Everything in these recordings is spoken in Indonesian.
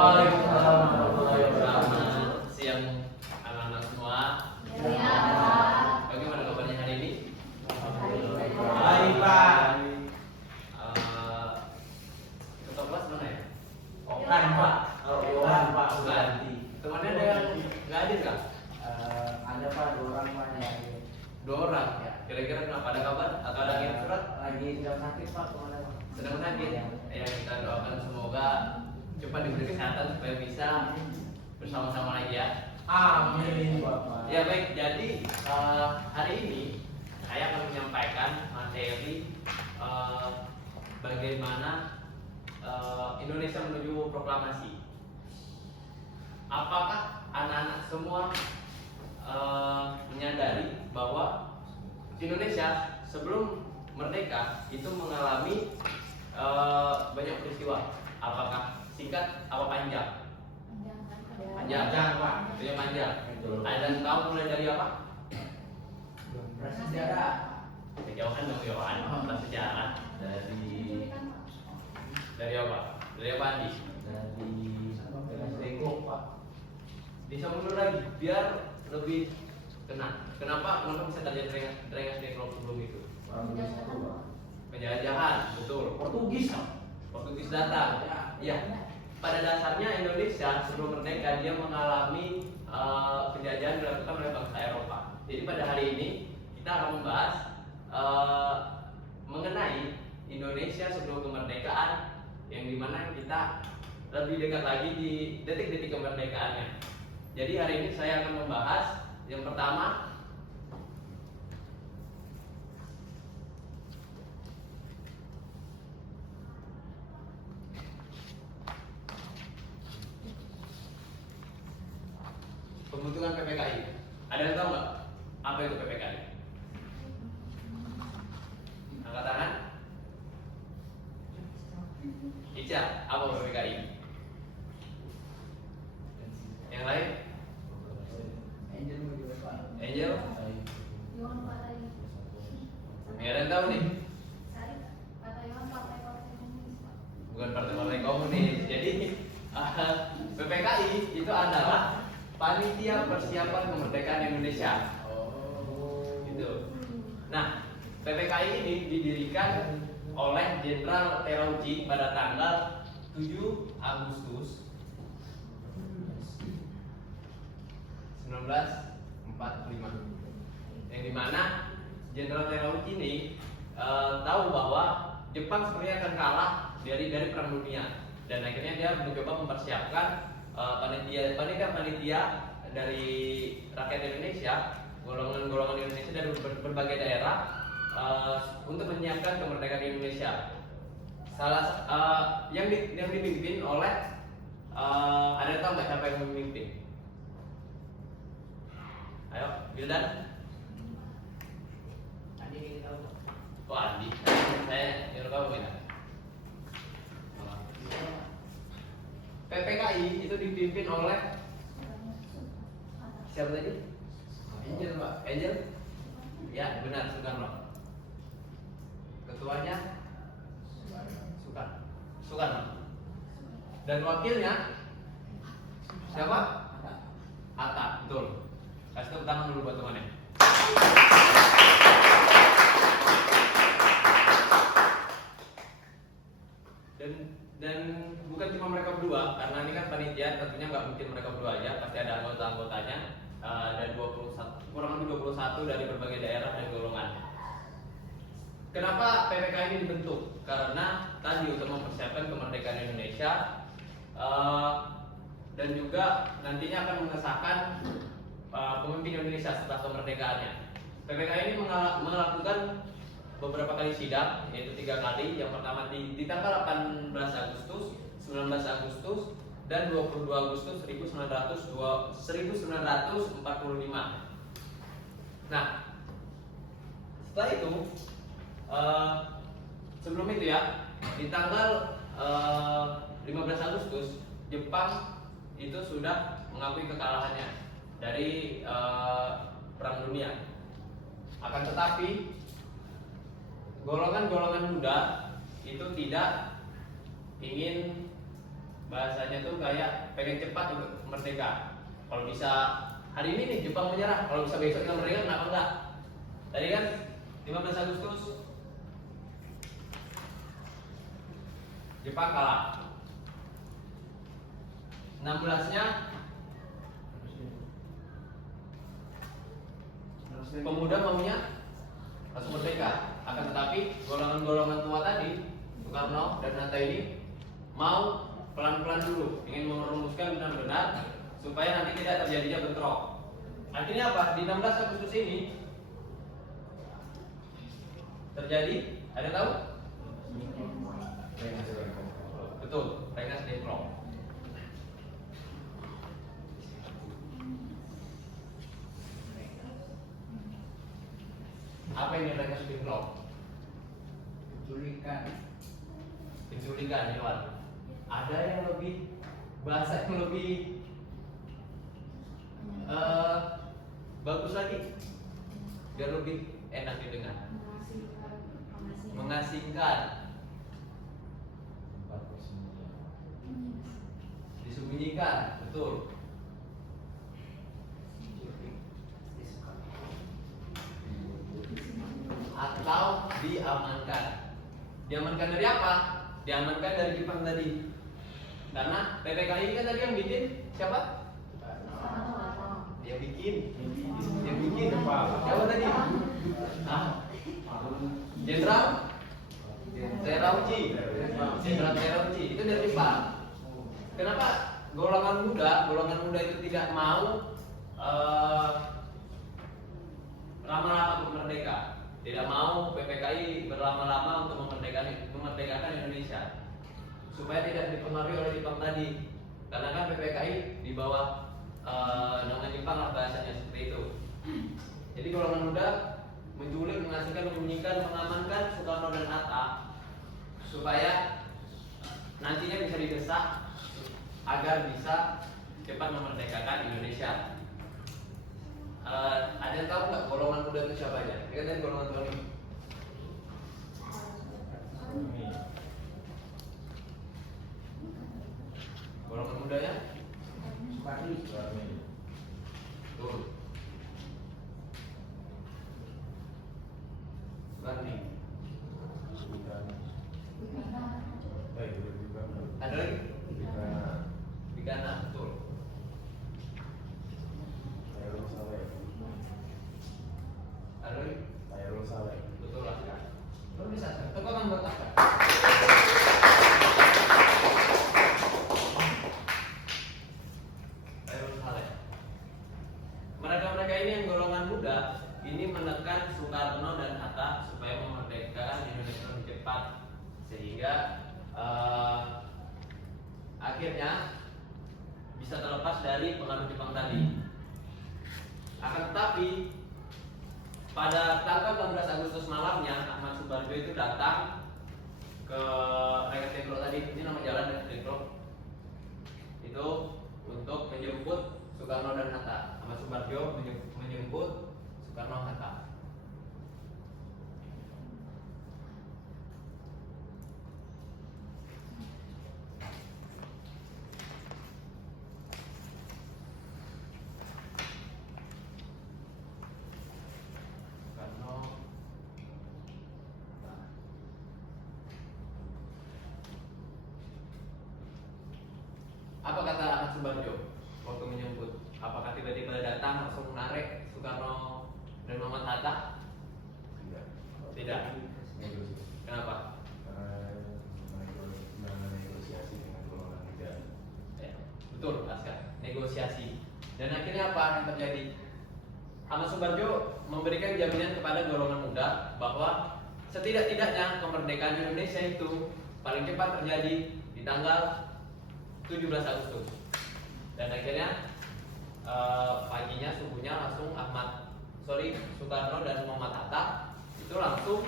Waalaikumsalam warahmatullahi wabarakatuh. Selamat siang anak-anak semua. Ya. Bagaimana kabarnya hari ini? Baik, Pak. Ketua kelas mana ya? Bukan, Pak. Bukan, Pak. Bukan. Temannya ada yang nggak hadir kah? Ada, Pak, 2 orang, Pak, yang 2 orang. Kira-kira kenapa, ada kabar atau ada kirim surat? lagi sedang sakit, Pak, kemana, Pak? Sedang sakit. Ya, kita doakan semoga cepat diberi kesehatan supaya bisa bersama-sama lagi ya. Amin, Bapak. Ya baik, jadi hari ini saya akan menyampaikan materi bagaimana Indonesia menuju proklamasi. Apakah anak-anak semua menyadari bahwa Indonesia sebelum merdeka itu mengalami banyak peristiwa? Apakah singkat apa panjang? Panjang, Pak. Itu panjang. Ada yang tahu mulai dari apa? Prasejarah. Kejauhan dong, Yohan. Prasejarah dari apa? Dari apa, Andi? Dari Sego, Pak. Bisa mundur lagi biar lebih kena. Kenapa bisa terjadi Rengas Dengklok sebelum itu? Orang Indonesia, Pak. Penjajahan, betul. Portugis datang. Ya. Pada dasarnya Indonesia sebelum merdeka dia mengalami penjajahan dilakukan oleh bangsa Eropa. Jadi pada hari ini kita akan membahas mengenai Indonesia sebelum kemerdekaan, yang dimana kita lebih dekat lagi di detik-detik kemerdekaannya. Jadi hari ini saya akan membahas yang pertama, pembentukan PPKI. Ada yang tahu nggak apa itu PPKI? Angkat tangan. Ica, apa PPKI? Yang lain? Angel? Nggak ada yang tahu nih? Bukan partai-partai komunis. Jadi PPKI itu adalah Panitia Persiapan Kemerdekaan Indonesia. Gitu. Nah, PPKI ini didirikan oleh Jenderal Terauchi pada tanggal 7 Agustus 1945. Yang dimana Jenderal Terauchi ini tahu bahwa Jepang sebenarnya akan kalah dari Perang Dunia, dan akhirnya dia mencoba mempersiapkan panitia dari rakyat Indonesia, golongan-golongan Indonesia dari berbagai daerah untuk menyiapkan kemerdekaan Indonesia. Yang dipimpin oleh ada yang tahu nggak siapa yang memimpin? Ayo, Bildan. Andi ini tahu. Oh, Andi. Saya nyuruh kamu ya. PPKI itu dipimpin oleh siapa tadi? Angel, Pak. Angel? Ya, benar, Soekarno. Ketuanya Soekarno. Dan wakilnya siapa? Hatta, betul. Kasih tepuk tangan dulu buat temannya. Dan bukan cuma mereka berdua, karena ini kan panitia, tentunya nggak mungkin mereka berdua aja, pasti ada anggota-anggotanya. Ada 21, kurang lebih 21 dari berbagai daerah dan golongan. Kenapa PPKI ini dibentuk? Karena tadi untuk mempersiapkan kemerdekaan Indonesia, dan juga nantinya akan mengesahkan pemimpin Indonesia setelah kemerdekaannya. PPKI ini melakukan beberapa kali sidang, yaitu 3 kali. Yang pertama di tanggal 18 Agustus, 19 Agustus, dan 22 Agustus 1945. Nah, setelah itu, sebelum itu ya, di tanggal 15 Agustus, Jepang itu sudah mengakui kekalahannya dari Perang Dunia. Akan tetapi golongan-golongan muda itu tidak ingin bahasanya tuh kayak pengen cepat untuk merdeka. Kalau bisa hari ini nih Jepang menyerah, kalau bisa besok kita merdeka, kenapa enggak? Tadi kan 15 Agustus Jepang kalah. 16-nya pemuda maunya langsung merdeka. Akan tetapi golongan-golongan tua tadi, Soekarno dan Hatta ini mau pelan-pelan dulu, ingin merumuskan benar-benar supaya nanti tidak terjadinya bentrok. Akhirnya apa? Di 16 Agustus ini terjadi, ada tahu? Betul, Rengas Dengklok. Apa ini Rengas Dengklok? Penculikan hewan. Ada yang lebih bahasa yang lebih bagus lagi, biar lebih enak didengar. Mengasingkan, disembunyikan, betul. Atau diamankan. Diamankan dari apa? Diamankan dari Jepang tadi. Karena PPKI ini kan tadi yang bikin siapa? Yang bikin apa? Siapa tadi? Jenderal Terauchi. Jenderal Terauchi itu dari Jepang. Kenapa golongan muda itu tidak mau lama-lama untuk merdeka? Tidak mau PPKI berlama-lama untuk memerdekakan Indonesia, supaya tidak dipengaruhi oleh Jepang tadi. Karena kan PPKI di bawah naungan Jepang lah, bahasanya seperti itu. Jadi golongan muda menculik, mengasingkan, menyembunyikan, mengamankan Soekarno dan Hatta supaya nantinya bisa didesak agar bisa cepat memerdekakan Indonesia. Ada yang tahu nggak golongan muda itu siapa aja? Ini kan tadi golongan tua nih. Golongan mudanya? Betul. Soekarni. Ada lagi? Bigana, betul. Ada lagi? Betul lah. Lo bisa tepuk tangan buat apa? Mereka-mereka ini yang golongan muda ini menekan Soekarno dan Hatta supaya memerdekakan Indonesia lebih cepat, sehingga akhirnya bisa terlepas dari pengaruh Jepang tadi. Akan tetapi pada tanggal 16 Agustus malamnya Ahmad Subarjo itu datang ke Rengas Dengklok tadi, ini nama jalan Rengas Dengklok, itu untuk menjemput Soekarno dan Hatta. Ahmad Subarjo menjemput Soekarno Hatta. Apa kata Ahmad Subarjo waktu menyebut? Apakah tiba-tiba datang langsung menarik Soekarno dan Muhammad Hatta? Tidak. Kenapa? Negosiasi dengan golongan muda. Ya, betul, Askar. Negosiasi. Dan akhirnya apa yang terjadi? Ahmad Subarjo memberikan jaminan kepada golongan muda bahwa setidak-tidaknya kemerdekaan Indonesia itu paling cepat terjadi di tanggal 17 Agustus. Dan akhirnya paginya, subuhnya langsung Soekarno dan Muhammad Hatta itu langsung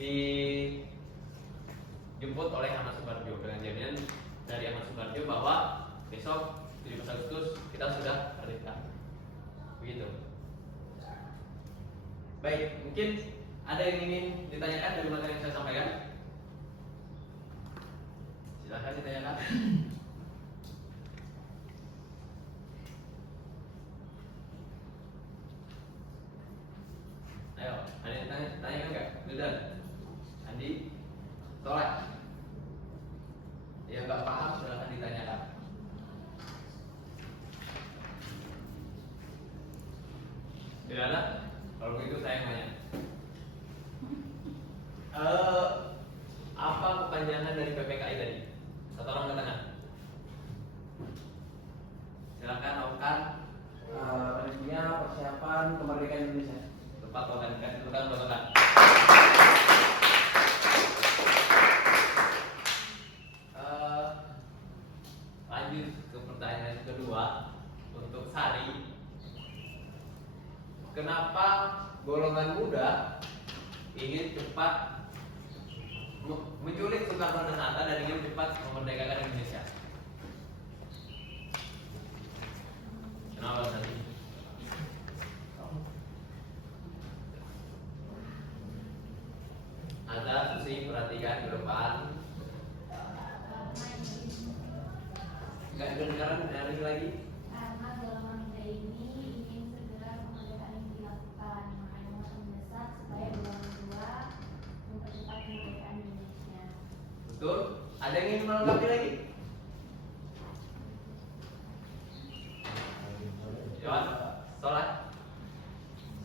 dijemput oleh Ahmad Subarjo dengan jaminan dari Ahmad Subarjo bahwa besok 17 Agustus kita sudah merdeka. Begitu. Baik, mungkin ada yang ingin ditanyakan dari materi yang saya sampaikan? Silakan. Silakan ditanyakan. Ayo, ada yang tanyakan nggak? Wildan, Andi, Soleh. Yang nggak paham silakan ditanyakan. Tidak ada? Kalau begitu saya yang nanya. Apa kepanjangan dari PPKI tadi? Satu orang angkat tangan. Silakan Okan. Panitia persiapan kemerdekaan Indonesia. Tepat Okan, kasih tepuk tangan buat Okan. Lanjut ke pertanyaan kedua untuk Sari. Kenapa golongan muda ingin cepat menculik Soekarno dan Hatta dan ingin cepat memerdekakan Indonesia? Kenapa tadi? Ada Susi, perhatikan ke depan. Enggak kedengaran dari lagi. Karena golongan muda ini ingin segera kemerdekaan yang dilakukan, makanya mendesak supaya golongan tua mempercepat kemerdekaan Indonesia. Betul? Ada yang ingin melengkapi lagi? Johan, Soleh.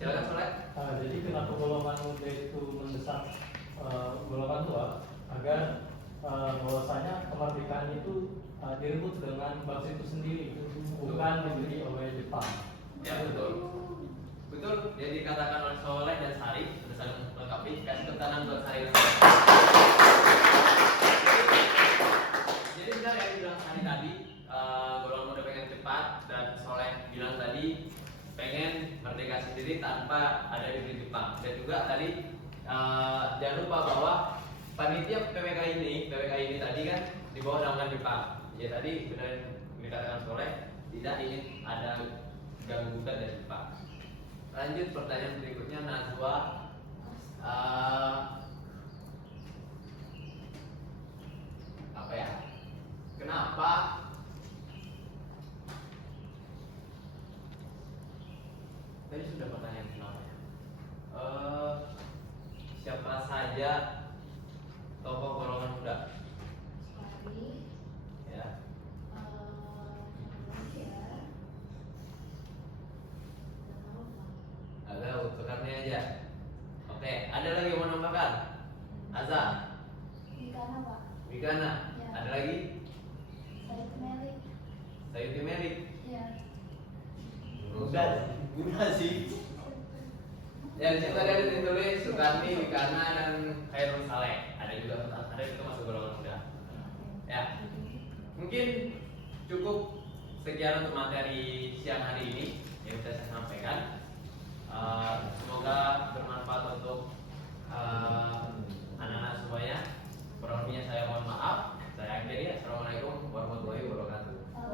Silakan Soleh. Jadi kenapa golongan muda itu mendesak golongan tua agar bahwasanya kemerdekaan itu direbut dengan bangsa itu sendiri, bukan dibeli oleh Jepang. Ya betul. Betul. Jadi dikatakan oleh Soleh dan Sari sudah saling melengkapi. Kasih tepuk tangan buat Sari. Jadi benar yang dibilang Sari tadi, golongan muda pengen cepat dan Soleh bilang tadi pengen merdeka sendiri tanpa ada di Jepang. Dan juga tadi jangan lupa bahwa panitia PPKI ini tadi kan di bawah naungan Jepang. Ya tadi benar yang dikatakan Soleh, tidak ingin ada gangguan dari Jepang. Lanjut pertanyaan berikutnya Najwa. Apa ya? Kenapa tadi sudah pertanyaan kenapa ya? Siapa saja tokoh golongan muda? Sekali, Ya. Indonesia, Agak utukannya aja. Oke, ada lagi yang mau nambahkan? Azza, di kana Pak, Wigana, Ya. ada lagi? saya Melik, Sayuti Merik. ya, Udah sih. Ya, di situ tadi ada ditulis Sukarni, Wigana, dan Khairul Saleh. Ada juga ada itu masuk golongan muda. Ya. Mungkin cukup sekian untuk materi siang hari ini yang bisa saya sampaikan. Semoga